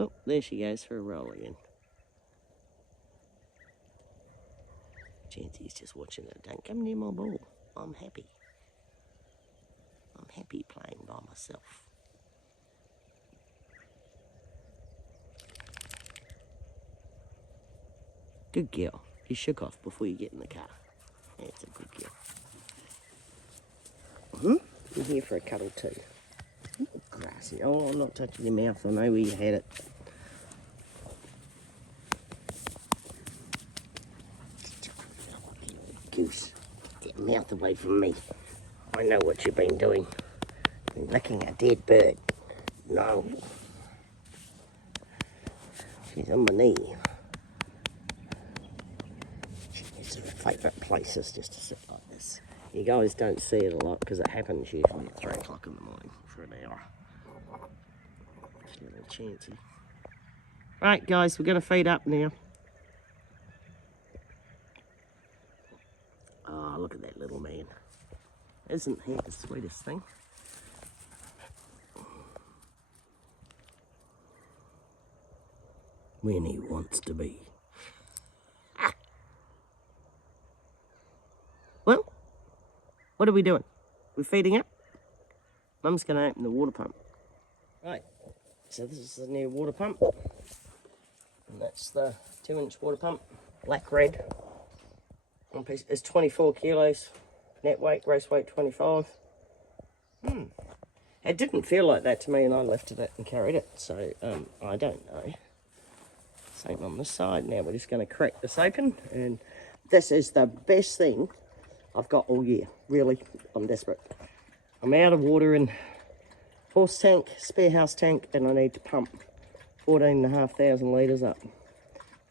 Oh, there she goes for a roll again. Chancy's just watching it. Don't come near my ball. I'm happy. I'm happy playing by myself. Good girl. You shook off before you get in the car. That's a good girl. You're here for a cuddle too. Ooh, grassy. Oh, I'm not touching your mouth. I know where you had it. Goose, get your mouth away from me. I know what you've been doing. Been licking a dead bird. No. She's on my knee. It's her favourite places just to sit like this. You guys don't see it a lot because it happens usually at 3 o'clock in the morning for an hour. It's never chancy. Right guys, we're going to feed up now. Oh, look at that little man. Isn't he the sweetest thing? When he wants to be. Ah. Well, what are we doing? We're feeding up. Mum's going to open the water pump. Right, so this is the new water pump. And that's the 2-inch water pump, black red. One piece is 24 kilos, net weight, gross weight 25. It didn't feel like that to me, and I lifted it and carried it, so I don't know. Same on this side. Now we're just going to crack this open, and this is the best thing I've got all year. Really, I'm desperate. I'm out of water in horse tank, spare house tank, and I need to pump 14,500 litres up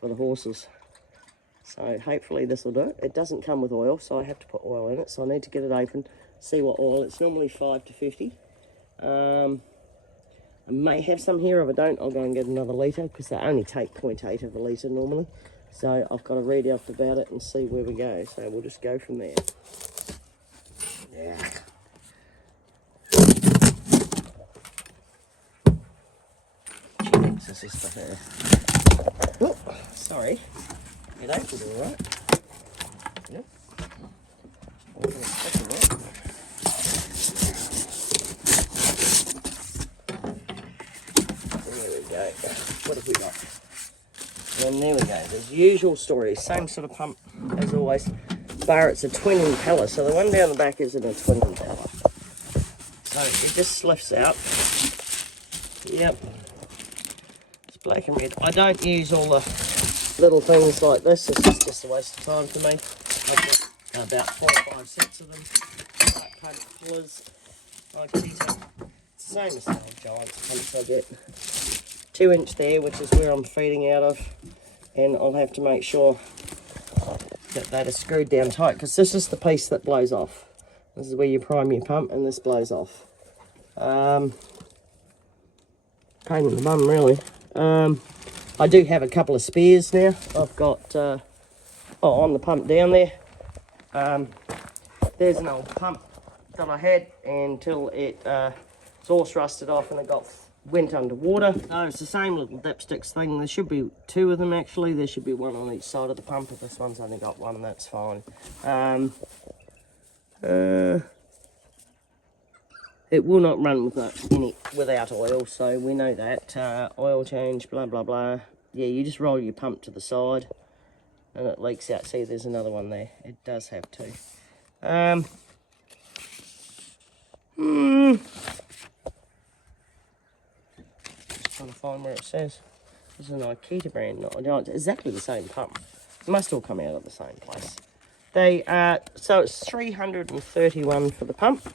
for the horses. So hopefully this will do it. It doesn't come with oil, so I have to put oil in it. So I need to get it open, see what oil. It's normally 5 to 50. I may have some here. If I don't, I'll go and get another litre because they only take 0.8 of a litre normally. So I've got to read up about it and see where we go. So we'll just go from there. Yeah. This is for her. Oh, sorry. It opened all right. Yep. There we go. What have we got? And there we go. There's the usual story. Same sort of pump as always. Bar it's a twin impeller. So the one down the back isn't a twin impeller. So it just lifts out. Yep. It's black and red. I don't use all the little things like this. This is just a waste of time for me. I've got about 4 or 5 sets of them. Black coated fillers like these. It's the same as the old Giants pumps I get. 2-inch there, which is where I'm feeding out of, and I'll have to make sure that is screwed down tight because this is the piece that blows off. This is where you prime your pump, and this blows off. Pain in the bum, really. I do have a couple of spares now. I've got on the pump down there. There's an old pump that I had until it exhaust rusted off and it went underwater. Oh, it's the same little dipsticks thing. There should be 2 of them actually. There should be 1 on each side of the pump. If this one's only got 1, that's fine. It will not run without oil, so we know that. Oil change, blah, blah, blah. Yeah, you just roll your pump to the side and it leaks out. See, there's another one there. It does have 2. Just trying to find where it says. It's an Ikea brand, not it's exactly the same pump. It must all come out of the same place. So it's $331 for the pump,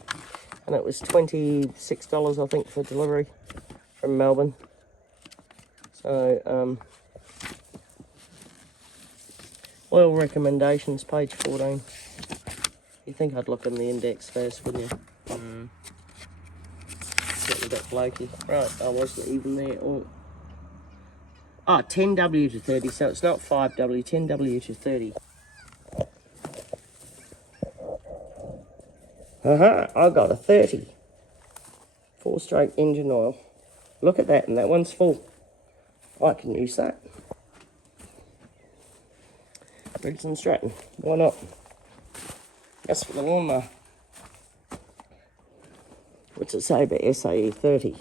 and it was $26 I think for delivery from Melbourne. So oil recommendations, page 14. You'd think I'd look in the index first, wouldn't you? It's getting a bit flaky. Right, I wasn't even there. Oh, 10W to 30, so it's not 5W, 10W to 30. I got a 30. 4-stroke engine oil. Look at that, and that one's full. I can use that. Briggs and Stratton, why not? That's for the lawnmower. What's it say about SAE 30?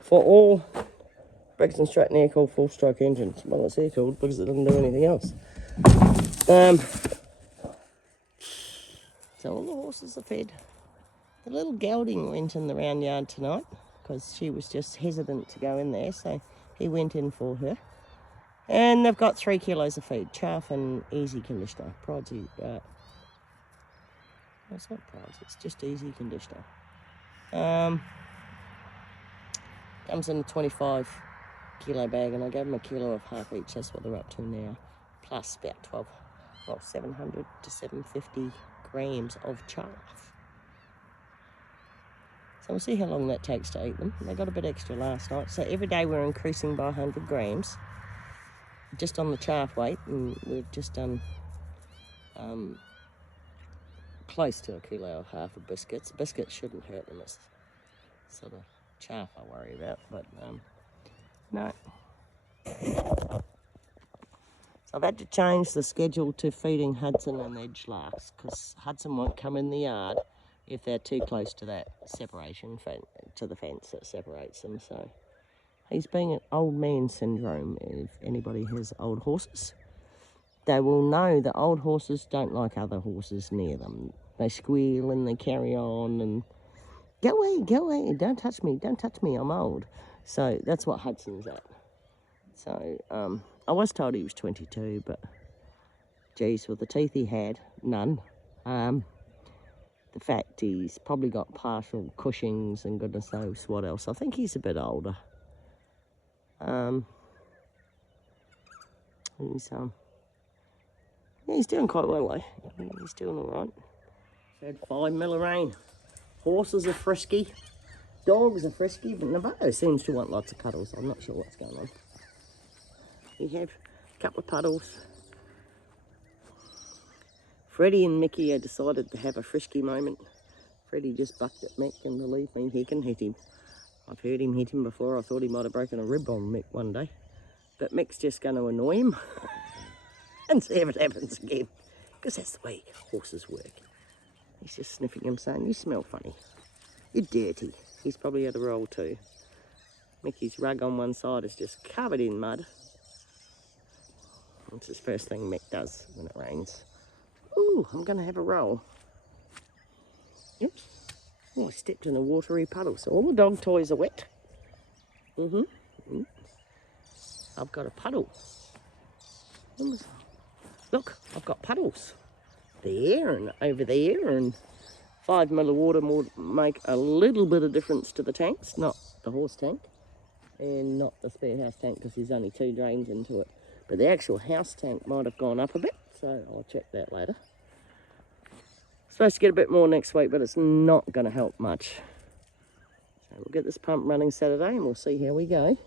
For all Briggs and Stratton air-cooled four-stroke engines. Well, it's air-cooled because it doesn't do anything else. So all the horses are fed. The little gelding went in the round yard tonight because she was just hesitant to go in there, so he went in for her. And they've got 3 kilos of feed, chaff and easy conditioner. Pride's, no, it's not Pride's, it's just easy conditioner. Comes in a 25 kilo bag, and I gave them a kilo of half each. That's what they're up to now, plus about 700 to 750 grams of chaff. So we'll see how long that takes to eat them. They got a bit extra last night, so every day we're increasing by 100 grams just on the chaff weight, and we've just done close to a kilo and a half of biscuits. Biscuits shouldn't hurt them, it's sort of chaff I worry about, but no. So I've had to change the schedule to feeding Hudson and Edge last, because Hudson won't come in the yard if they're too close to that separation, to the fence that separates them. So he's being an old man syndrome. If anybody has old horses, they will know that old horses don't like other horses near them. They squeal and they carry on and go away, don't touch me, I'm old. So that's what Hudson's at. So I was told he was 22, but geez, with the teeth he had, none. The fact he's probably got partial Cushing's and goodness knows what else. I think he's a bit older. He's doing quite well though. He's doing all right. Had 5 mil of rain. Horses are frisky. Dogs are frisky, but Navarro seems to want lots of puddles. I'm not sure what's going on. We have a couple of puddles. Freddie and Mickey had decided to have a frisky moment. Freddie just bucked at Mick, and believe me, he can hit him. I've heard him hit him before. I thought he might have broken a rib on Mick one day. But Mick's just going to annoy him and see if it happens again. Because that's the way horses work. He's just sniffing him, saying, you smell funny. You're dirty. He's probably had a roll too. Mickey's rug on one side is just covered in mud. It's the first thing Mick does when it rains. Ooh, I'm going to have a roll. Oops. Oh, I stepped in a watery puddle, so all the dog toys are wet. I've got a puddle. Look, I've got puddles. There and over there, and 5 mil of water would make a little bit of difference to the tanks, not the horse tank, and not the spare house tank because there's only 2 drains into it. But the actual house tank might have gone up a bit, so I'll check that later. Supposed to get a bit more next week, but it's not going to help much. So we'll get this pump running Saturday and we'll see how we go.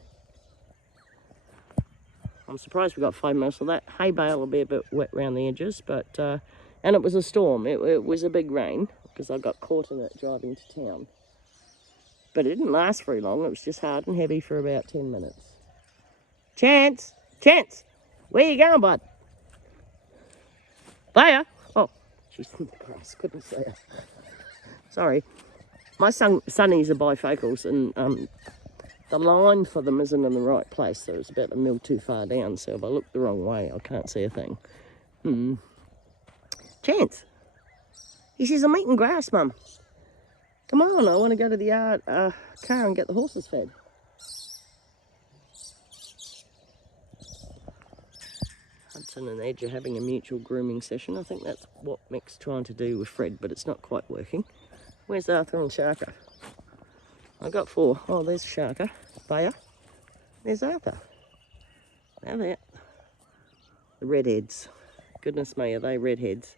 I'm surprised we got 5 mils of that. Hay bale will be a bit wet around the edges, but and it was a storm. It was a big rain because I got caught in it driving to town. But it didn't last very long. It was just hard and heavy for about 10 minutes. Chance! Where you going, bud? There. Oh, she's in the grass. Couldn't see her. Sorry. My sunnies are bifocals, and the line for them isn't in the right place, so it's about a mil too far down. So if I look the wrong way, I can't see a thing. Chance. He says, I'm eating grass, Mum. Come on, I want to go to the yard car and get the horses fed. Hudson and Edge are having a mutual grooming session. I think that's what Mick's trying to do with Fred, but it's not quite working. Where's Arthur and Sharka? I got 4. Oh, there's Sharka. Bayer. There's Arthur. Now there. The redheads. Goodness me, are they redheads?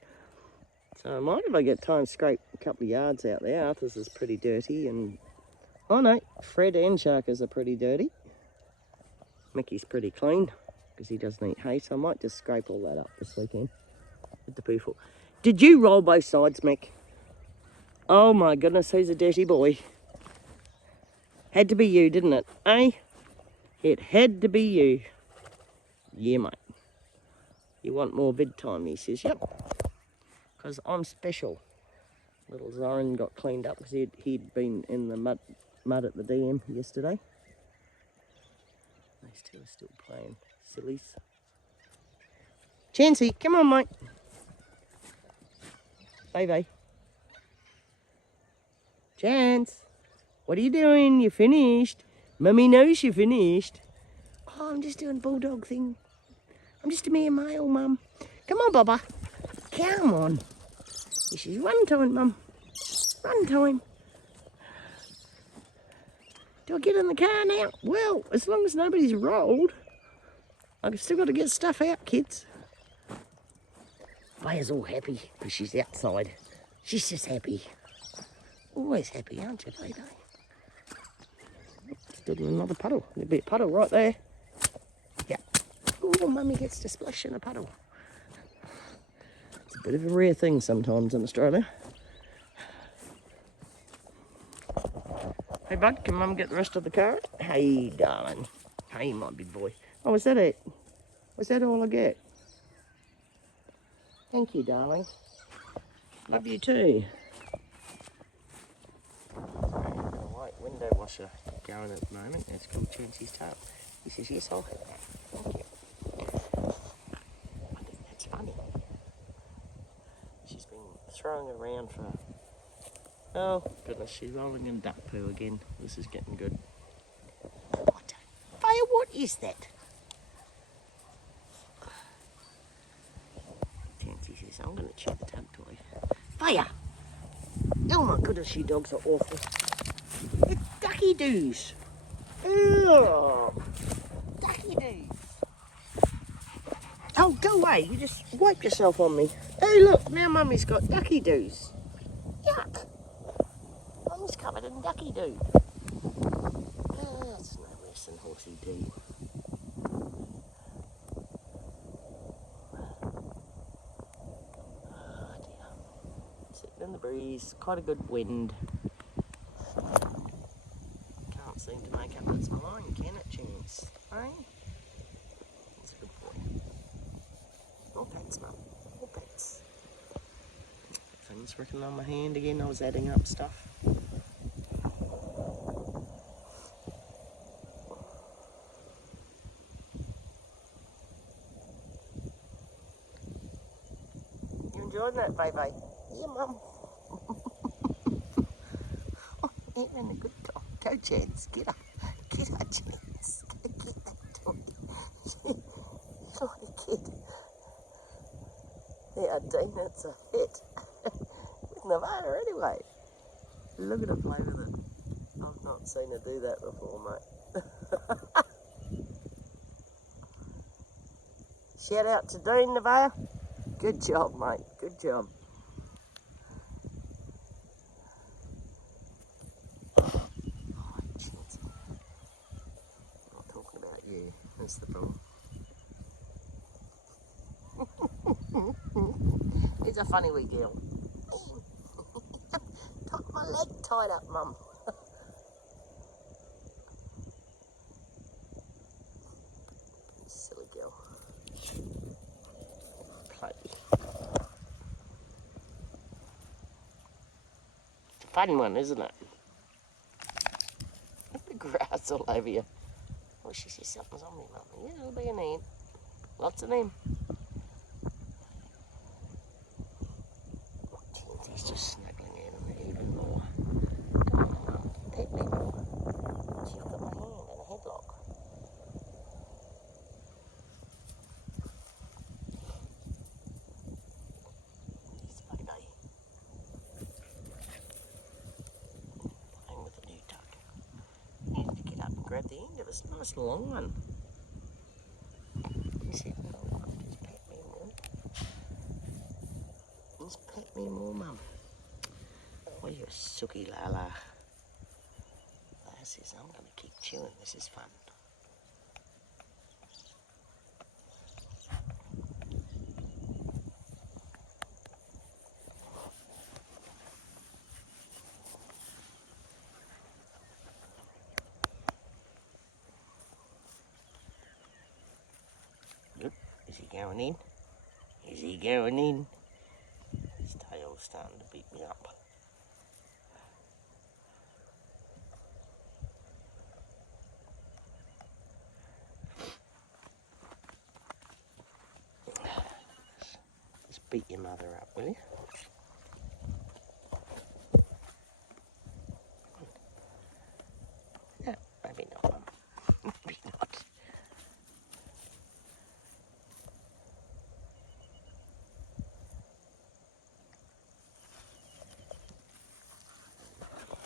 So I might, if I get time, scrape a couple of yards out there. Arthur's is pretty dirty, and oh no, Fred and Sharka's are pretty dirty. Mickey's pretty clean because he doesn't eat hay, so I might just scrape all that up this weekend with the poofle. Did you roll both sides, Mick? Oh my goodness, who's a dirty boy? Had to be you, didn't it? Eh? It had to be you. Yeah, mate. You want more vid time? He says, yep. Because I'm special. Little Zoran got cleaned up because he'd been in the mud at the DM yesterday. These two are still playing sillies. Chansey, come on, mate. Bye. Chance, what are you doing? You finished? Mummy knows you finished. Oh, I'm just doing bulldog thing. I'm just a mere male, Mum. Come on, Bubba. Come on. This is run time, Mum. Run time. Do I get in the car now? Well, as long as nobody's rolled, I've still got to get stuff out, kids. Maya's all happy because she's outside. She's just happy. Always happy, aren't you, baby? Stood in another puddle. There'll be a puddle right there. Yeah. Oh, Mummy gets to splash in a puddle. It's a bit of a rare thing sometimes in Australia. Hey, bud, can Mum get the rest of the carrot? Hey, darling. Hey, my big boy. Oh, was that it? Was that all I get? Thank you, darling. Love you too. A white window washer going at the moment. It's called Chancy's Tub. He says, yes, I'll have that. Thank you. I think that's funny. She's been throwing it around for... Oh, goodness, she's rolling in duck poo again. This is getting good. What? Fire, what is that? Chancy says, I'm going to chew the tug toy. Fire! Oh my goodness, you dogs are awful. It's ducky doos. Oh, ducky doos. Oh, go away. You just wiped yourself on me. Hey, look, now Mummy's got ducky doos. Yuck. Mummy's covered in ducky doo. Oh, it's no worse than horsey doo. Oh, dear. Sitting in the breeze. Quite a good wind. Can't seem to make up its mind, can it, Chance? Eh? That's a good boy. More pets, Mum. More pets. Things written on my hand again. I was adding up stuff. You enjoying that, baby? Yeah, Mum. Ain't having a good time. Go, Chance. Get up. Get up, Chance. Go get that toy. You're like a kid. Yeah, Dean, it's a hit. With Nevada, anyway. Look at her play with it. I've not seen her do that before, mate. Shout out to Dean, Nevada. Good job, mate. Good job. Oh, Chance. I'm not talking about you. That's the problem. It's a funny wee girl. Got my leg tied up, Mum. Silly girl. Play. It's a fun one, isn't it? The grass all over you. Oh, she says something's on me, Mum. Yeah, it'll be an ant. Lots of them. He's just snuggling in even more. Come on, Mum. Pet me more. She's got my hand in a headlock. Yes, baby. Playing with a new duck. You need to get up and grab the end of this nice long one. He said, no, Mum, just pet me more. Just pet me more, Mum. Oh, you're a sooky lala. That says, I'm going to keep chewing. This is fun. Is he going in? Is he going in? His tail's starting to beat me up. Just beat your mother up, will you? No, maybe not, Mum. Maybe not.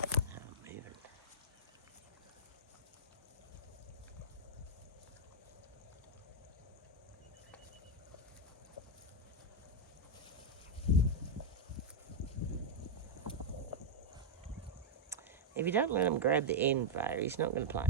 I'm moving. If you don't let him grab the end there, he's not going to play.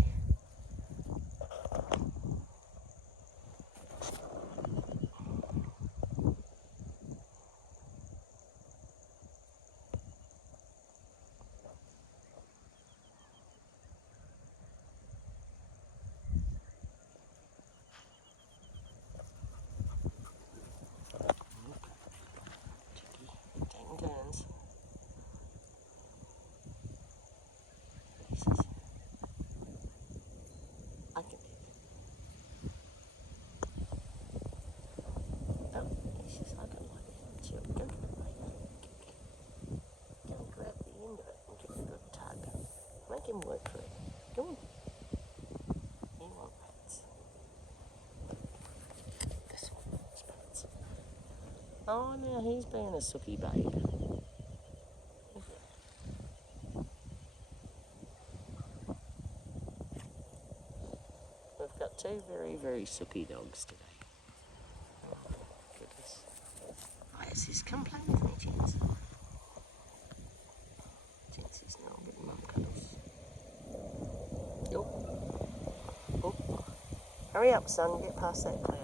Taking turns. I can do it. Oh, he's just I can like it. Chill. Go get it, mate. Go and grab the end of it and give it a good tug. Make him work for it. Go on. He wants rats. This one wants rats. Oh, now he's being a sooky babe. We've got two very, very sooky dogs today. Oh, goodness. Oh, yes, he's come play with me, Chance. Chance is not getting mum cuddles. Oh. Oh. Hurry up, son, get past that.